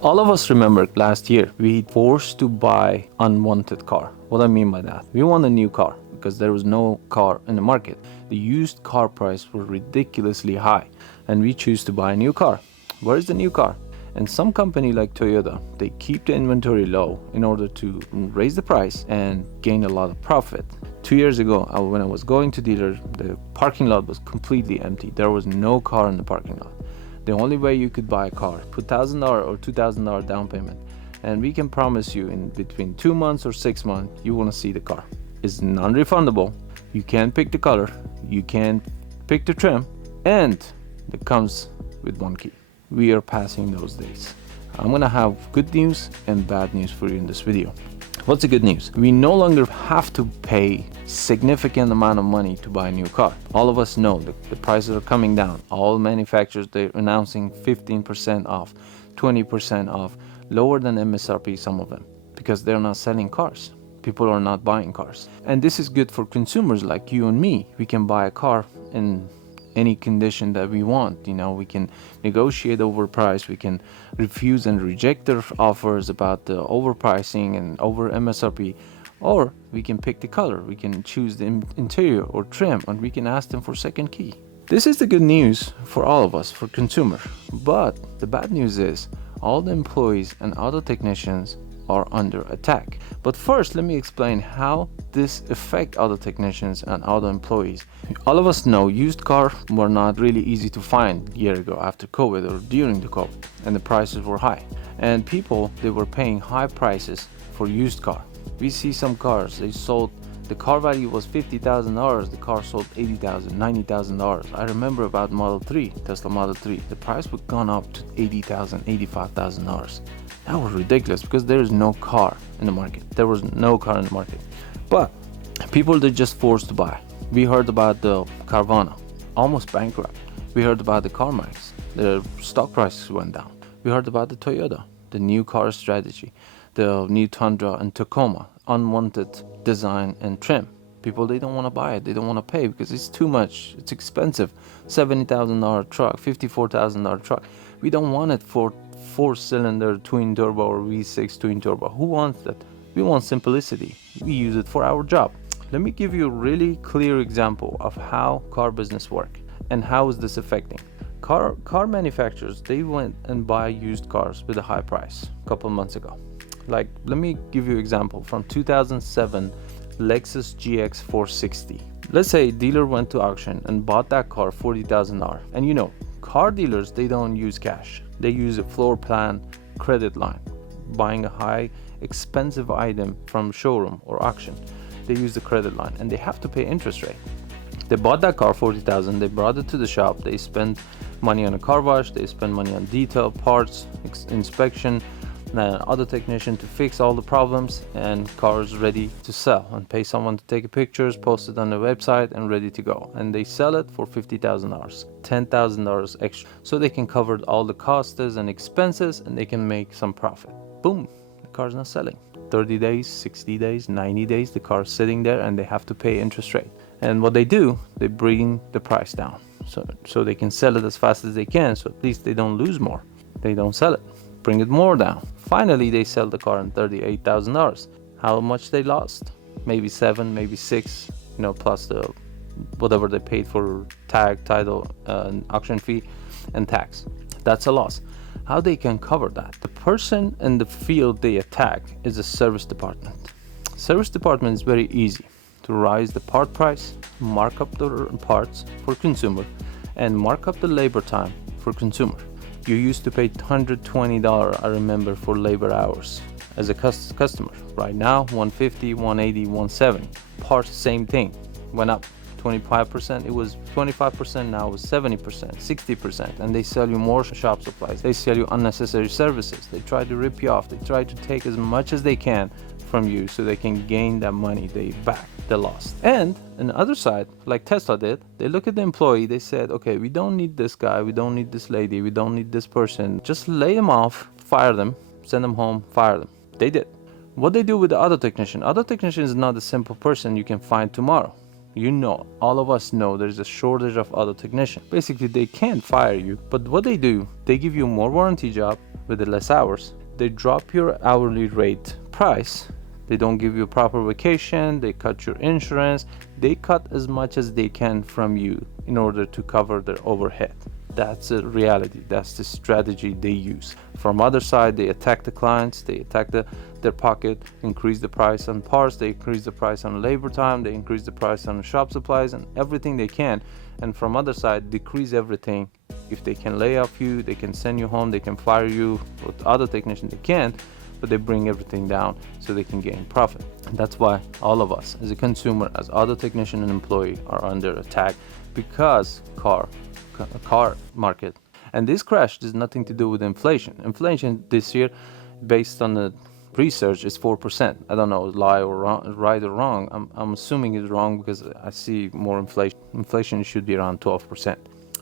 All of us remember last year we forced to buy unwanted car. What I mean by that, we want a new car because there was no car in the market. The used car price were ridiculously high and we choose to buy a new car. Where is the new car? And some company like Toyota, they keep the inventory low in order to raise the price and gain a lot of profit. 2 years ago, when I was going to dealer, the parking lot was completely empty. There was no car in the parking lot. The only way you could buy a car, put $1,000 or $2,000 down payment, and we can promise you in between 2 months or 6 months, you want to see the car. It's non-refundable. You can't pick the color, you can't pick the trim, and it comes with one key. We are passing those days. I'm gonna have good news and bad news for you in this video. What's the good news? We no longer have to pay significant amount of money to buy a new car. All of us know that the prices are coming down. All manufacturers, they're announcing 15% off, 20% off, lower than MSRP, some of them, because they're not selling cars. People are not buying cars. And this is good for consumers like you and me. We can buy a car in any condition that we want. We can negotiate over price, we can refuse and reject their offers about the overpricing and over MSRP, or we can pick the color, we can choose the interior or trim, and we can ask them for second key. This is the good news for all of us, for consumer. But the bad news is all the employees and auto technicians are under attack. But first, let me explain how this affects auto technicians and auto employees. All of us know used cars were not really easy to find a year ago after COVID or during the COVID, and the prices were high. And people, they were paying high prices for used car. We see some cars, they sold, the car value was $50,000, the car sold $80,000, $90,000. I remember about Model 3, Tesla Model 3, the price would gone up to $80,000, $85,000. That was ridiculous because there is no car in the market. There was no car in the market. But people, they're just forced to buy. We heard about the Carvana, almost bankrupt. We heard about the CarMax, the stock prices went down. We heard about the Toyota, the new car strategy, the new Tundra and Tacoma, unwanted design and trim. People, they don't want to buy it. They don't want to pay because it's too much. It's expensive. $70,000 truck, $54,000 truck. We don't want it for 4-cylinder twin turbo or V6 twin turbo. Who wants that? We want simplicity. We use it for our job. Let me give you a really clear example of how car business work and how is this affecting. Car manufacturers, they went and buy used cars with a high price a couple months ago. Like, let me give you an example from 2007 Lexus GX 460. Let's say a dealer went to auction and bought that car $40,000. And car dealers, they don't use cash. They use a floor plan credit line. Buying a high expensive item from showroom or auction, they use the credit line and they have to pay interest rate. They bought that car $40,000, they brought it to the shop, they spend money on a car wash, they spend money on detail, parts, inspection, auto technician to fix all the problems, and car is ready to sell, and pay someone to take pictures, post it on the website, and ready to go. And they sell it for $50,000, $10,000 extra, so they can cover all the costs and expenses, and they can make some profit. Boom, the car's not selling. 30 days, 60 days, 90 days, the car's sitting there and they have to pay interest rate. And what they do, they bring the price down so they can sell it as fast as they can, so at least they don't lose more. They don't sell it, bring it more down. Finally, they sell the car in $38,000. How much they lost? Maybe 7, maybe 6, plus the whatever they paid for tag, title, auction fee, and tax. That's a loss. How they can cover that? The person in the field they attack is a service department. Service department is very easy to raise the part price, mark up the parts for consumer, and mark up the labor time for consumer. You used to pay $120, I remember, for labor hours as a customer. Right now, $150, $180, $170. Parts, same thing, went up 25%. It was 25%, now it's 70%, 60%. And they sell you more shop supplies. They sell you unnecessary services. They try to rip you off. They try to take as much as they can from you so they can gain that money they lost. And on the other side, like Tesla did, they look at the employee, they said, okay, we don't need this guy, we don't need this lady, we don't need this person. Just lay them off, fire them, send them home, fire them. They did. What they do with the auto technician is not a simple person you can find tomorrow. You know, all of us know there's a shortage of auto technician. Basically, they can't fire you, but what they do, they give you more warranty job with the less hours. They drop your hourly rate price. They don't give you proper vacation. They cut your insurance. They cut as much as they can from you in order to cover their overhead. That's a reality. That's the strategy they use. From other side, they attack the clients. They attack their pocket, increase the price on parts. They increase the price on labor time. They increase the price on shop supplies and everything they can. And from other side, decrease everything. If they can lay off you, they can send you home. They can fire you. With other technicians, they can't. But they bring everything down so they can gain profit. And that's why all of us, as a consumer, as auto technician and employee, are under attack because car market. And this crash has nothing to do with inflation. Inflation this year, based on the research, is 4%. I don't know, lie or wrong, right or wrong. I'm assuming it's wrong because I see more inflation. Inflation should be around 12%.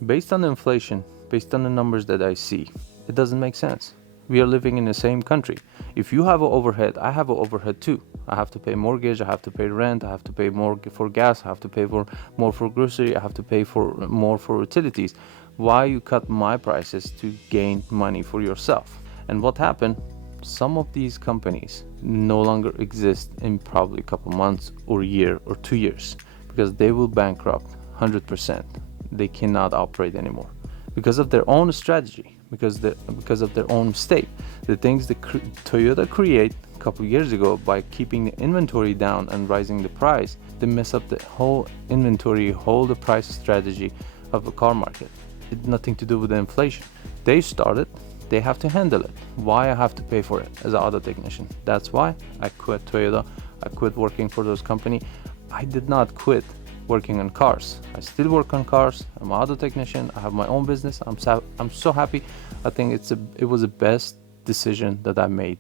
Based on the inflation, based on the numbers that I see, it doesn't make sense. We are living in the same country. If you have an overhead, I have an overhead too. I have to pay mortgage, I have to pay rent, I have to pay more for gas, I have to pay more for grocery, I have to pay more for utilities. Why you cut my prices to gain money for yourself? And what happened? Some of these companies no longer exist in probably a couple months or a year or 2 years because they will bankrupt 100%. They cannot operate anymore because of their own strategy. Because of their own mistake. The things that Toyota create a couple years ago by keeping the inventory down and raising the price, they mess up the whole inventory, the price strategy of the car market. It had nothing to do with the inflation. They started, they have to handle it. Why I have to pay for it as an auto technician? That's why I quit Toyota. I quit working for those companies. I did not quit working on cars. I still work on cars. I'm an auto technician. I have my own business. I'm so happy. I think it was the best decision that I made,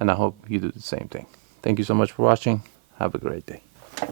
and I hope you do the same thing. Thank you so much for watching. Have a great day.